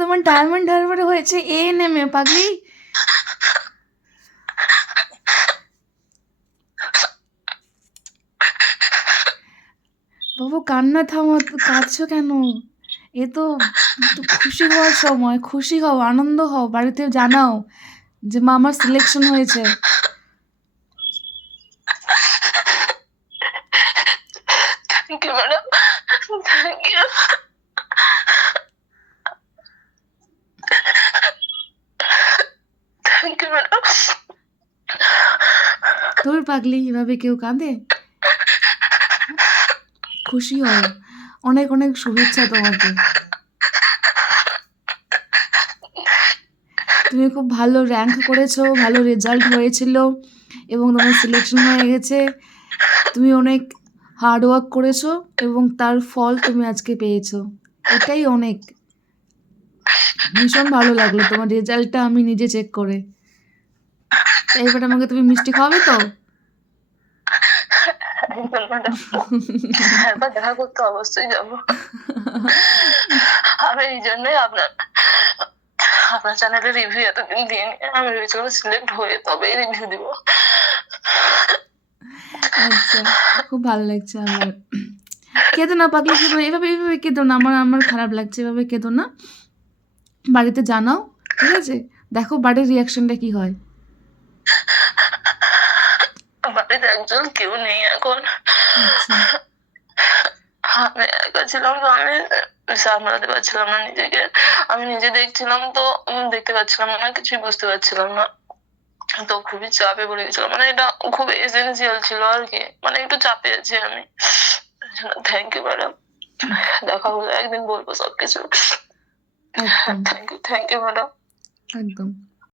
তোমার ডায়মন্ড হারবারে হয়েছে ANM এ পাগলি। বাবু কান্না থামো, কাঁদছো কেন? এ তো তো খুশি হওয়ার সময়, খুশি হও, আনন্দ হও, বাড়িতে জানাও যে মা আমার সিলেকশন হয়েছে। Thank you madam, thank you. Thank you madam. তোর পাগলি, এভাবে কেউ কাঁদে? খুশি হও, অনেক অনেক শুভেচ্ছা তোমাকে। তুমি খুব ভালো র্যাঙ্ক করেছো, ভালো রেজাল্ট হয়েছিল এবং তোমার সিলেকশন হয়ে গেছে। তুমি অনেক হার্ড ওয়ার্ক করেছো এবং তার ফল তুমি আজকে পেয়েছো, এটাই অনেক। ভীষণ ভালো লাগলো তোমার রেজাল্টটা আমি নিজে চেক করে। এবার আমাকে তুমি মিষ্টি খাওয়াবে তো? একদম ম্যাডাম, একবার দেখা করতে অবশ্যই যাবো। আমি এই জন্যই আপনার চ্যানেলে রিভিউ এতদিন দিয়ে আমি ভেবেছিলাম সিলেক্ট হয়ে তবেই রিভিউ দিব। আচ্ছা, খুব ভালো লাগছে আমার। কেঁদো না পাগলি, কেঁদো না, এভাবে এভাবে কেঁদো না, আমার খারাপ লাগছে, এভাবে কেঁদো না। বাড়িতে জানাও, ঠিক আছে? দেখো বাড়ির রিয়াকশনটা কি হয়। বাড়িতে একজন কেউ নেই এখন। আচ্ছা, আমি একা ছিলাম তো আমি সামলাতে পারছিলাম না নিজেকে। আমি নিজে দেখছিলাম তো দেখতে পাচ্ছিলাম না, কিছুই বুঝতে পারছিলাম না। তো খুবই চাপে পড়ে গেছিলাম, মানে এটা খুব এসেন্সিয়াল ছিল আর কি, মানে একটু চাপে আছি আমি। থ্যাংক ইউ ম্যাডাম, দেখা হলো একদিন বলবো সবকিছু। একদম থ্যাংক ইউ ম্যাডাম। একদম।